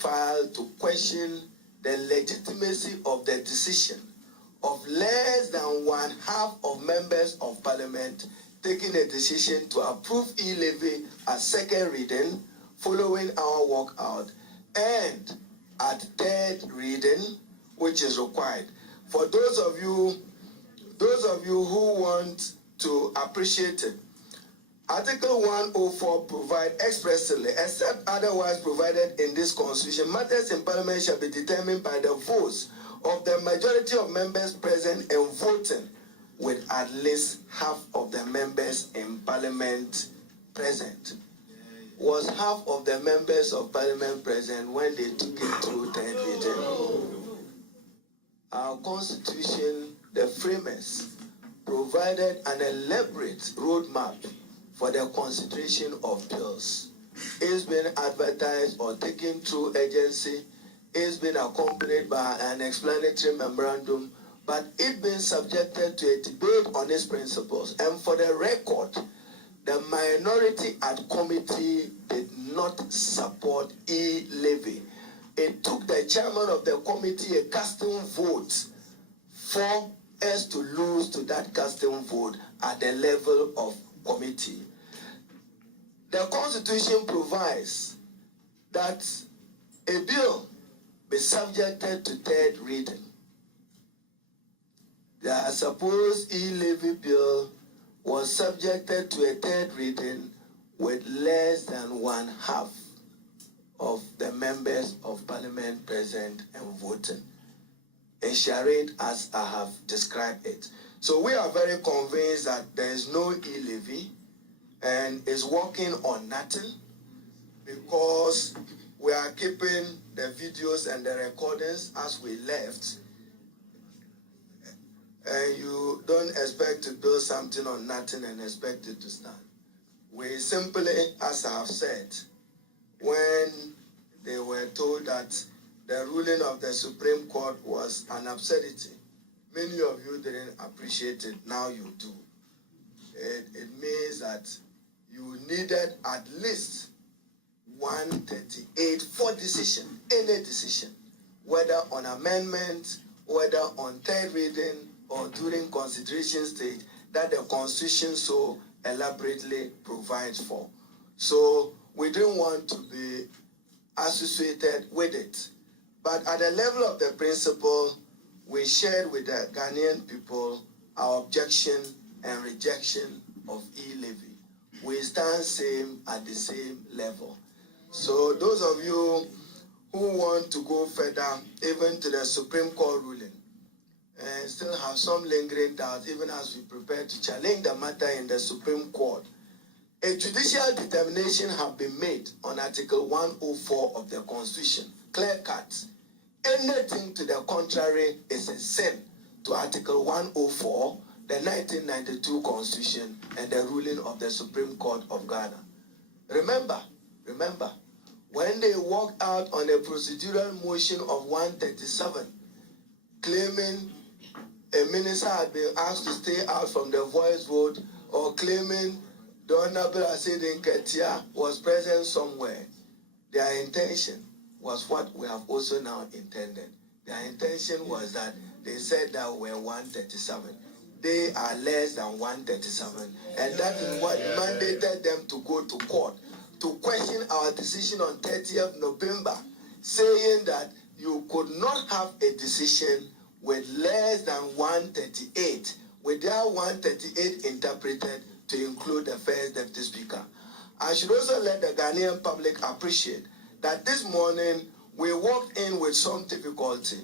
filed to question the legitimacy of the decision of less than one half of members of parliament taking a decision to approve E-Levy at second reading following our walkout and at third reading, which is required. For those of you who want to appreciate it, Article 104 provides expressly, except otherwise provided in this constitution, matters in parliament shall be determined by the votes of the majority of members present and voting, with at least half of the members in parliament present. Was half of the members of parliament present when they took it through third reading? Our constitution, the framers, provided an elaborate roadmap for the consideration of bills. It's been advertised or taken through agency. It's been accompanied by an explanatory memorandum, but it's been subjected to a debate on its principles. And for the record, the minority at committee did not support E-Levy. It took the chairman of the committee a custom vote for us to lose to that custom vote at the level of committee. The Constitution provides that a bill be subjected to third reading. The supposed E-Levy bill was subjected to a third reading with less than one half of the members of parliament present and voting. A charade as I have described it. So we are very convinced that there is no E-Levy and is working on nothing, because we are keeping the videos and the recordings as we left. And you don't expect to build something on nothing and expect it to stand. We simply, as I have said, when they were told that the ruling of the Supreme Court was an absurdity, many of you didn't appreciate it. Now you do. It means that you needed at least 138 for decision, any decision, whether on amendment, whether on third reading, or during consideration stage, that the Constitution so elaborately provides for. So we didn't want to be associated with it. But at the level of the principle, we shared with the Ghanaian people our objection and rejection of E-Levy. We stand same at the same level. So those of you who want to go further, even to the Supreme Court ruling, and still have some lingering doubts, even as we prepare to challenge the matter in the Supreme Court, a judicial determination have been made on Article 104 of the Constitution, clear cut. Anything to the contrary is a sin to Article 104, the 1992 Constitution, and the ruling of the Supreme Court of Ghana. Remember, when they walked out on a procedural motion of 137, claiming a minister had been asked to stay out from the voice vote, or claiming the Honorable Asidin Ketia was present somewhere, their intention was what we have also now intended. Their intention was that they said that we're 137. They are less than 137. And that is what mandated them to go to court to question our decision on 30th November, saying that you could not have a decision with less than 138, without 138 interpreted to include the first deputy speaker. I should also let the Ghanaian public appreciate that this morning we walked in with some difficulty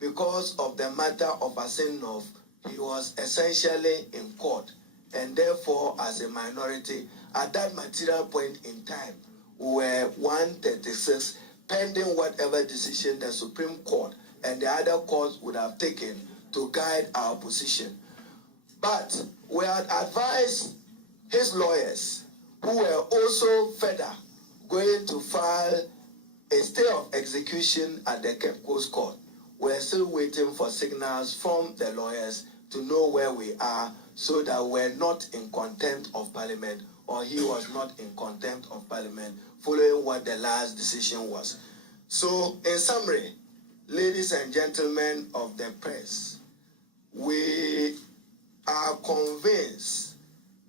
because of the matter of Asinov. He was essentially in court, and therefore as a minority at that material point in time we were 136 pending whatever decision the Supreme Court and the other courts would have taken to guide our position. But we had advised his lawyers, who were also further going to file a stay of execution at the Cape Coast Court. We're still waiting for signals from the lawyers to know where we are, so that we're not in contempt of Parliament, or he was not in contempt of Parliament, following what the last decision was. So, in summary, ladies and gentlemen of the press, we are convinced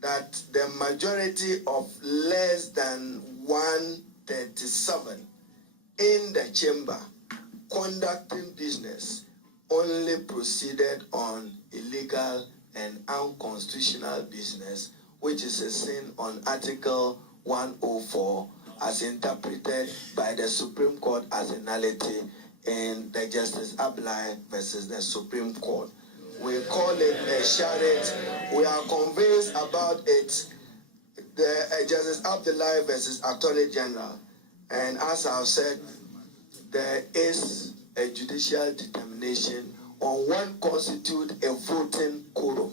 that the majority of less than 137 in the chamber conducting business only proceeded on illegal and unconstitutional business, which is a sin on Article 104 as interpreted by the Supreme Court as a nullity in the Justice Ablai versus the Supreme Court. We call it a charade. We are convinced about it. The Justice Abdullahi versus Attorney General. And as I've said, there is a judicial determination on what constitutes a voting quorum.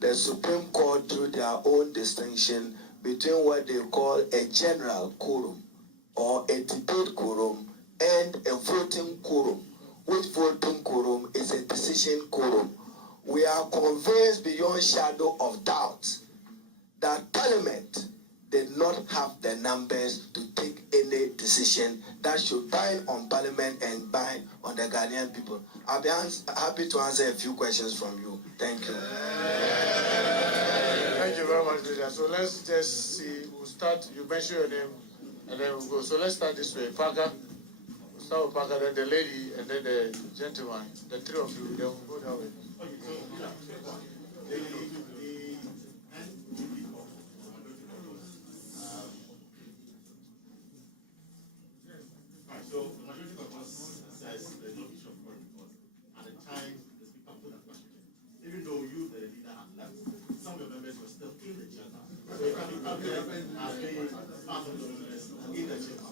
The Supreme Court drew their own distinction between what they call a general quorum or a debate quorum and a voting quorum, which voting quorum is a decision quorum. We are convinced beyond shadow of doubt that Parliament did not have the numbers to take any decision that should bind on Parliament and bind on the Ghanaian people. I'll be happy to answer a few questions from you. Thank you. Thank you very much, leader. So let's just see. We'll start. You mention your name, and then we'll go. So let's start this way. Parker. We'll start with Parker, then the lady, and then the gentleman. The three of you. Then we'll go that way. So the majority of us says there's no issue of foreign because at the time the speaker put that question, even though you, the leader, had left, some of your members were still in the chamber. So you can be counted as being part of the members in the chamber.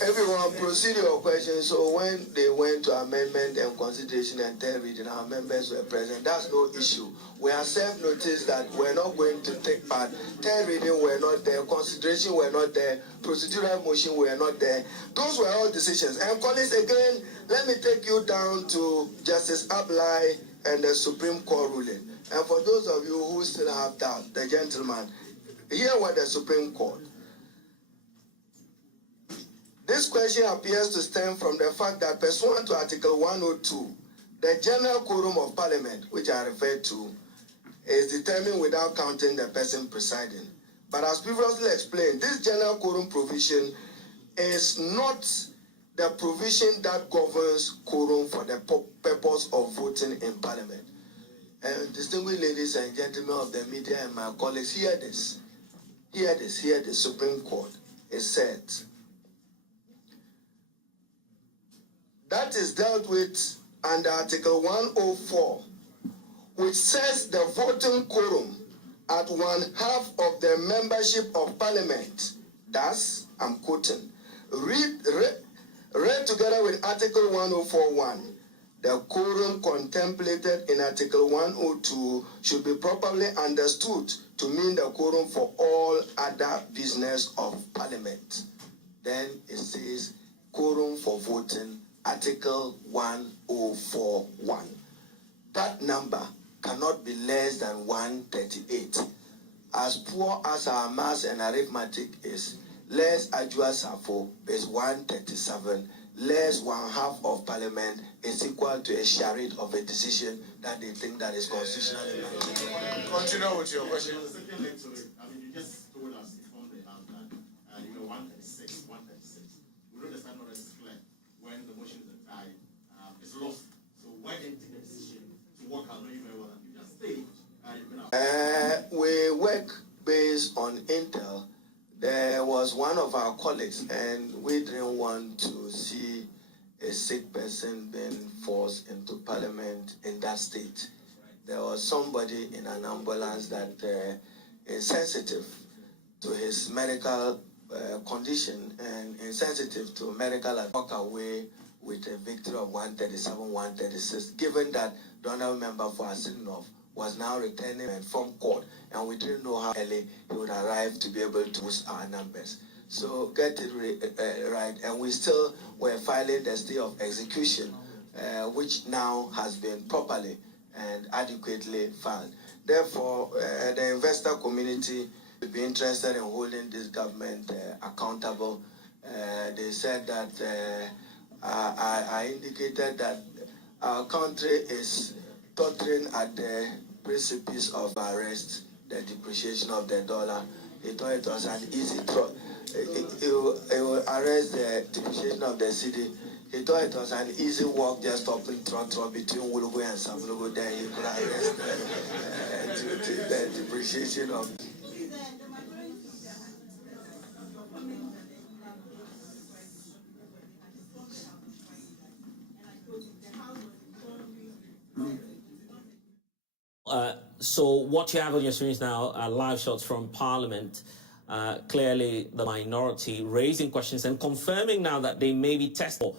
Everyone, proceed your question. So when they went to amendment and consideration and third reading, our members were present. That's no issue. We have served notice that we're not going to take part. Third reading were not there. Consideration were not there. Procedural motion were not there. Those were all decisions. And colleagues, again, let me take you down to Justice Ablai and the Supreme Court ruling. And for those of you who still have doubt, the gentleman, here was the Supreme Court. This question appears to stem from the fact that pursuant to Article 102, the general quorum of Parliament, which I referred to, is determined without counting the person presiding. But as previously explained, this general quorum provision is not the provision that governs quorum for the purpose of voting in Parliament. And distinguished ladies and gentlemen of the media and my colleagues, hear this. Hear this. Hear the Supreme Court. It said, that is dealt with under Article 104, which says the voting quorum at 1/2 of the membership of Parliament. Thus, I'm quoting, read together with Article 104.1. The quorum contemplated in Article 102 should be properly understood to mean the quorum for all other business of Parliament. Then it says quorum for voting, Article 104.1. That number cannot be less than 138. As poor as our maths and arithmetic is, less Ajua Safo is 137, less 1/2 of Parliament is equal to a charade of a decision that they think that is constitutionally mandated. Continue with your question. The second leg to it, I mean, you just told us from the house that, 136. We know the standard order is clear. When the motion is tied, it's lost. So why didn't you take the decision to work out knowing very well that you just stayed? We work based on intel. There was one of our colleagues, and we didn't want to see a sick person being forced into Parliament in that state. There was somebody in an ambulance that is sensitive to his medical condition and insensitive to medical advice. Walk away with a victory of 137, 136, given that the honorable member for Asinov was now returning from court, and we didn't know how early he would arrive to be able to boost our numbers. So get it right, and we still were filing the stay of execution, which now has been properly and adequately filed. Therefore, the investor community would be interested in holding this government accountable They said that I indicated that our country is tottering at the precipice of arrest, the depreciation of the dollar. He thought it was an easy throw. It will arrest the depreciation of the city. He thought it was an easy walk, just stopping Toronto between Wulugu and Samulugu. Then he could arrest the depreciation of. So what you have on your screens now are live shots from Parliament. Clearly the minority raising questions and confirming now that they may be tested.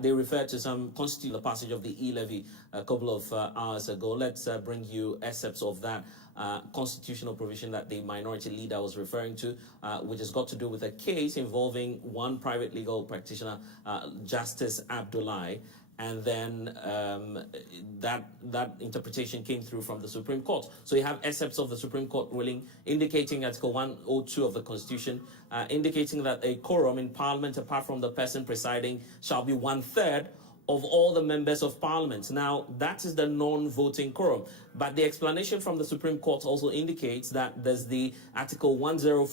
They referred to some constitutional passage of the E-Levy a couple of hours ago. Let's bring you excerpts of that constitutional provision that the minority leader was referring to, which has got to do with a case involving one private legal practitioner, Justice Abdullahi. And then that interpretation came through from the Supreme Court. So you have excerpts of the Supreme Court ruling indicating Article 102 of the Constitution, indicating that a quorum in Parliament, apart from the person presiding, shall be 1/3 of all the members of Parliament. Now, that is the non-voting quorum. But the explanation from the Supreme Court also indicates that there's the Article 104